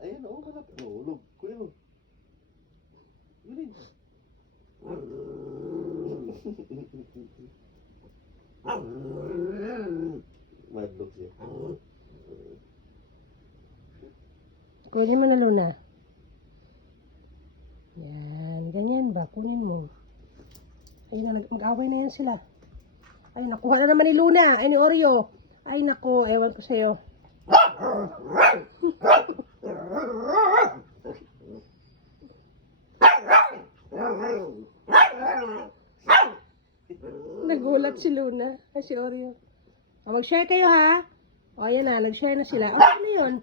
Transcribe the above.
Ayun, oo, malap. Nahulog. Kuya mo. Yun. Madlog siya. Kunin mo na, Luna. Yan, ganyan ba? Kunin mo. Ayun na, mag-away na yan sila. Ay, nakuha na naman ni Luna. Ay, ni Oreo. Ay, nako, ewan ko sa'yo. Nagulat si Luna. Ay, si Oreo. O, mag-share kayo, ha? O, ayan na. Nag-share na sila. O, ano yun?